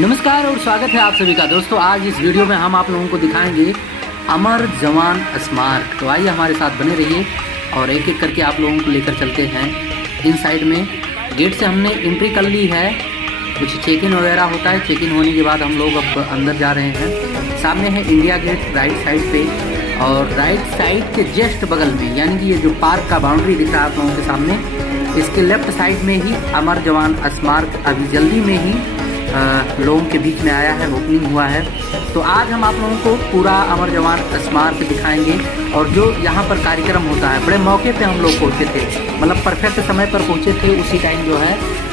नमस्कार और स्वागत है आप सभी का। दोस्तों आज इस वीडियो में हम आप लोगों को दिखाएंगे अमर जवान स्मारक। तो आइए हमारे साथ बने रहिए और एक एक करके आप लोगों को लेकर चलते हैं। इन साइड में गेट से हमने एंट्री कर ली है, कुछ चेक इन वगैरह होता है। चेक इन होने के बाद हम लोग अब अंदर जा रहे हैं। सामने है इंडिया गेट राइट साइड पे, और राइट साइड के जस्ट बगल में यानी कि ये जो पार्क का बाउंड्री दिख रहा है आप लोगों के सामने, इसके लेफ्ट साइड में ही अमर जवान स्मारक अभी जल्दी में ही लोगों के बीच में आया है, ओपनिंग हुआ है। तो आज हम आप लोगों को पूरा अमर जवान स्मारक दिखाएंगे और जो यहाँ पर कार्यक्रम होता है, बड़े मौके पे हम लोग पहुँचे थे, मतलब परफेक्ट समय पर पहुँचे थे। उसी टाइम जो है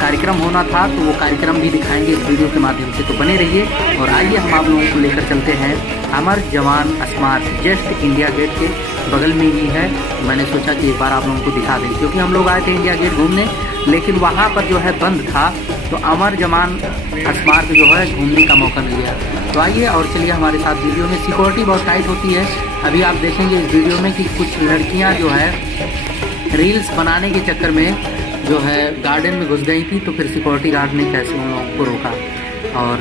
कार्यक्रम होना था, तो वो कार्यक्रम भी दिखाएंगे इस वीडियो के माध्यम से। तो बने रहिए और आइए हम आप लोगों को लेकर चलते हैं अमर जवान स्मारक। जस्ट इंडिया गेट के बगल में ही है। मैंने सोचा कि एक बार आप लोगों को दिखा दें, क्योंकि हम लोग आए थे इंडिया गेट घूमने, लेकिन वहाँ पर जो है बंद था, तो अमर जवान स्मारक जो है घूमने का मौका मिल गया। तो आइए और चलिए हमारे साथ। वीडियो में सिक्योरिटी बहुत टाइट होती है। अभी आप देखेंगे इस वीडियो में कि कुछ लड़कियां जो है रील्स बनाने के चक्कर में जो है गार्डन में घुस गई थी, तो फिर सिक्योरिटी गार्ड ने कैसे उन लोगों को रोका। और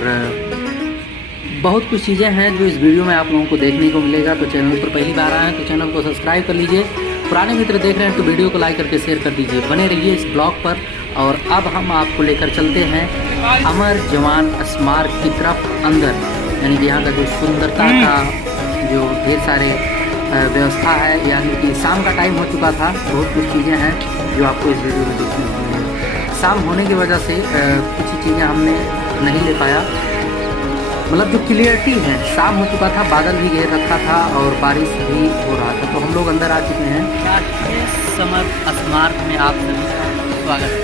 बहुत कुछ चीज़ें हैं जो इस वीडियो में आप लोगों को देखने को मिलेगा। तो चैनल पर पहली बार आए हैं तो चैनल को सब्सक्राइब कर लीजिए। पुराने मित्र देख रहे हैं तो वीडियो को लाइक करके शेयर कर दीजिए। बने रहिए इस ब्लॉग पर। और अब हम आपको लेकर चलते हैं अमर जवान स्मारक की तरफ अंदर, यानी कि यहाँ का जो सुंदरता का जो ढेर सारे व्यवस्था है, यानी कि शाम का टाइम हो चुका था। बहुत कुछ चीज़ें हैं जो आपको इस वीडियो में देखने को मिलेंगी। शाम होने की वजह से कुछ चीज़ें हमने नहीं ले पाया, मतलब जो क्लियरिटी है, शाम हो चुका था, बादल भी घेर रखा था और बारिश भी हो रहा था। तो हम लोग अंदर आ चुके हैं। राष्ट्रीय समर स्मारक में आप सभी का स्वागत है।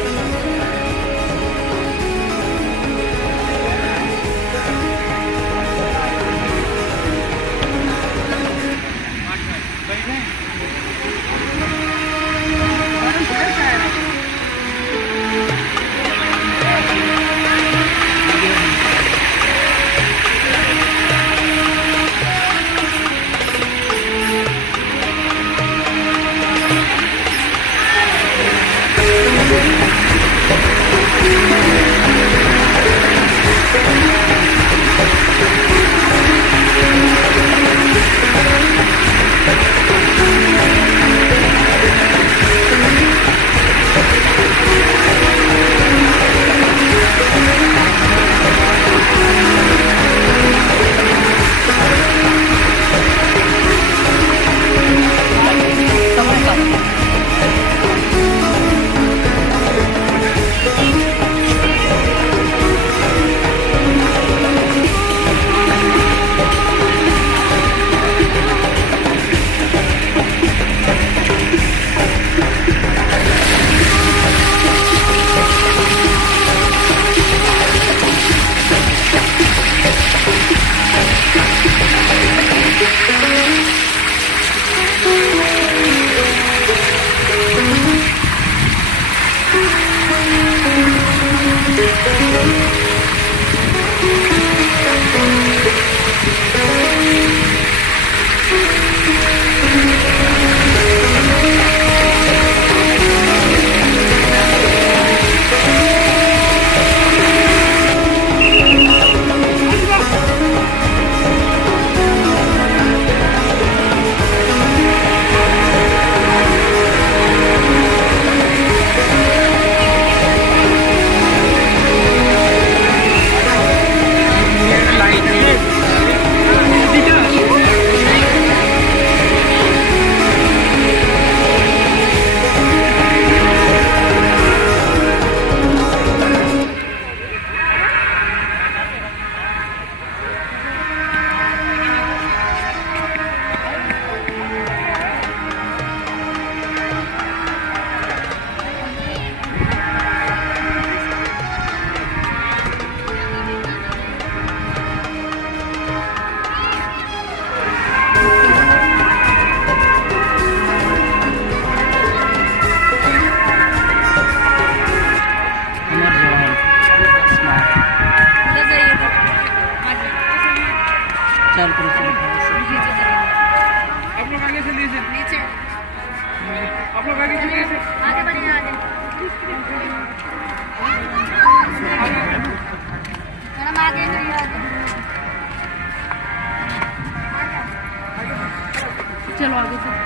चलो आगे चलो।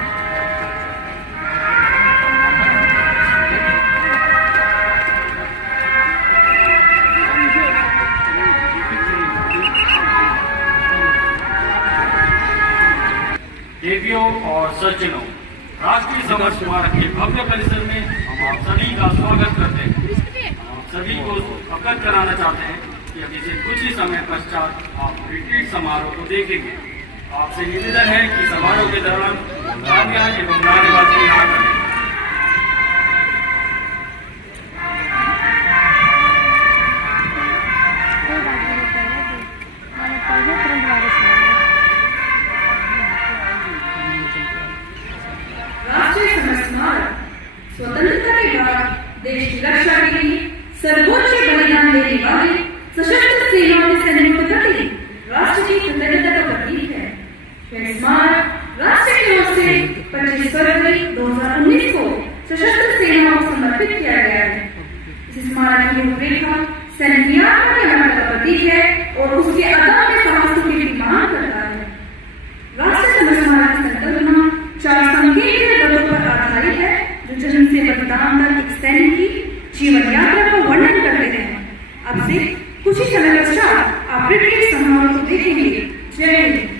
देवियों और सज्जनों, राष्ट्रीय समर स्मारक के भव्य परिसर में हम आप सभी का स्वागत करते हैं। हम आप सभी को अवगत कराना चाहते हैं कि अभी से कुछ ही समय पश्चात आप रिट्रीट समारोह को देखेंगे। आपसे निवेदन है कि समारोह के दौरान तालियां एवं नारेबाजी ना करें। राष्ट्रीय समर स्मारक स्वतंत्रता के बाद देश की रक्षा के लिए सर्वोच्च बलिदान देने वाले सशस्त्र सेनाओं के सैनिकों के प्रति राष्ट्र की कृतज्ञता का प्रतीक है। यह स्मारक राष्ट्र की ओर से 25 फरवरी 2019 को सशस्त्र सेनाओं को समर्पित किया गया है। इस स्मारक की रूपरेखा सैनिक की आत्मा के अमर का प्रतीक है और उसके अदम्य साहस की भी मांग करता है। राष्ट्रीय समर स्मारक की संकल्पना 4 संकेत पदों पर आधारित है जो जन्म से बलिदान तक एक सैनिक की जीवन यात्रा का वर्णन करते हैं। अब से कुछ ही समय पश्चात आप रिट्रीट समारोह को देखेंगे। जय हिंद।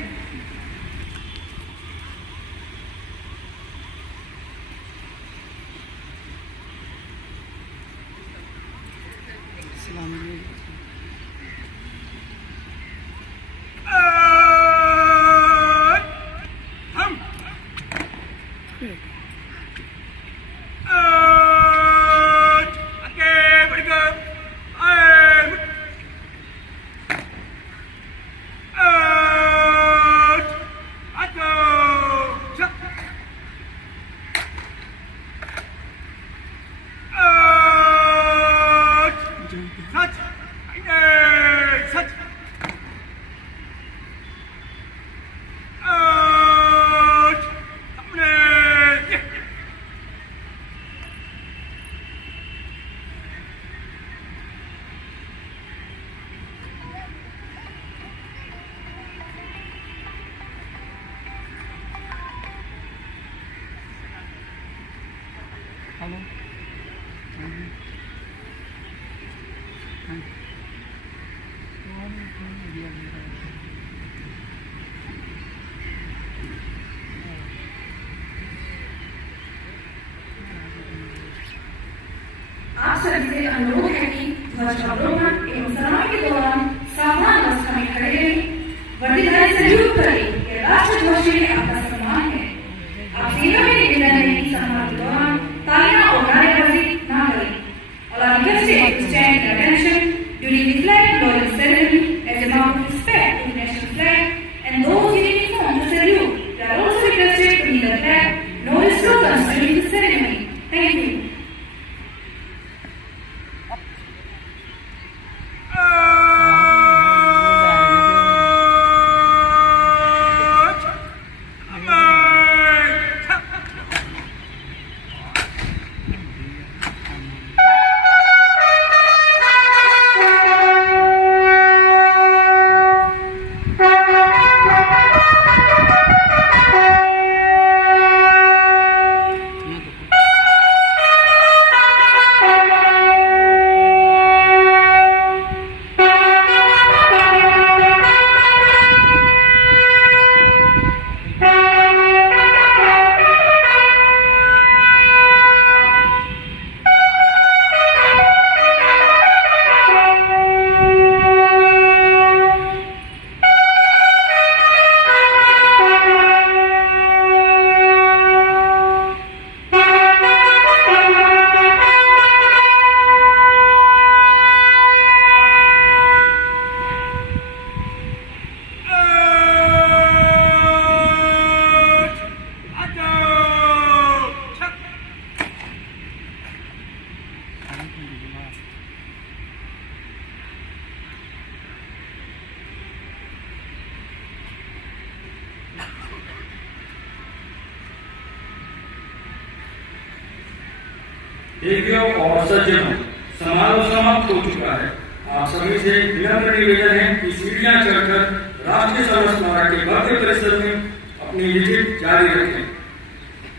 आप सभी से अनुरोध है कि ध्वजारोहण एवं सलामी के दौरान सावधान अवस्था में खड़े रहें। वर्दीधारी सैल्यूट करें। यह राष्ट्र ध्वज के लिए आपका सम्मान है। आप सेना में निवेदन है कि समारोह के दौरान तालियां और नारेबाजी न करें। और आप requested to stand in attention during the flag lowering ceremony as a mark of respect to the national flag and those in uniform to salute. They are also requested to kneel the flag, know the slogans during the ceremony. Thank you. देवियों और सज्जनों, समारोह समाप्त हो चुका है। आप सभी से विनम्र निवेदन है कि सीढ़ियां चढ़कर राष्ट्रीय समर स्मारक के भव्य परिसर में अपनी विजिट जारी रखें।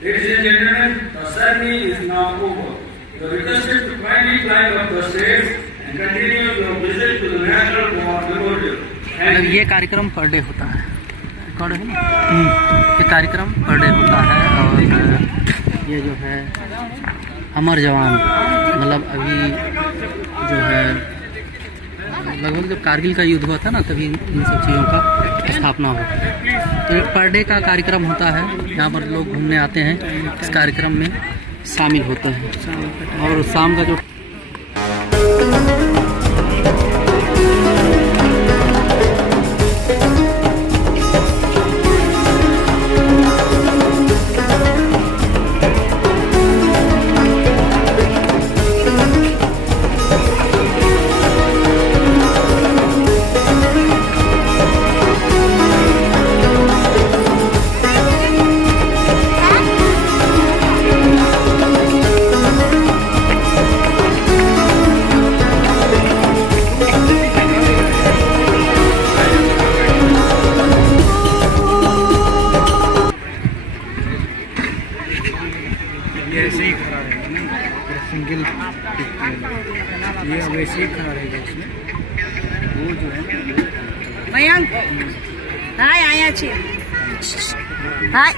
Ladies and gentlemen, the ceremony is now over. You are requested to kindly climb up the stairs and continue your visit to the National War Memorial. मतलब ये कार्यक्रम पर डे होता है, रिकॉर्ड है ना? ये कार्यक्रम पर डे होता है और ये जो है अमर जवान, मतलब अभी जो है लगभग जब कारगिल का युद्ध हुआ था ना, तभी इन सब चीज़ों का स्थापना हुआ। तो एक पर डे का कार्यक्रम होता है, यहाँ पर लोग घूमने आते हैं, इस कार्यक्रम में शामिल होते हैं। और शाम का जो ऐसे ही खड़ा रहेगा ना, सिंगल ये वैसे ही खड़ा रहेगा इसमें। वो जो है मयंक हाय आया छी हाय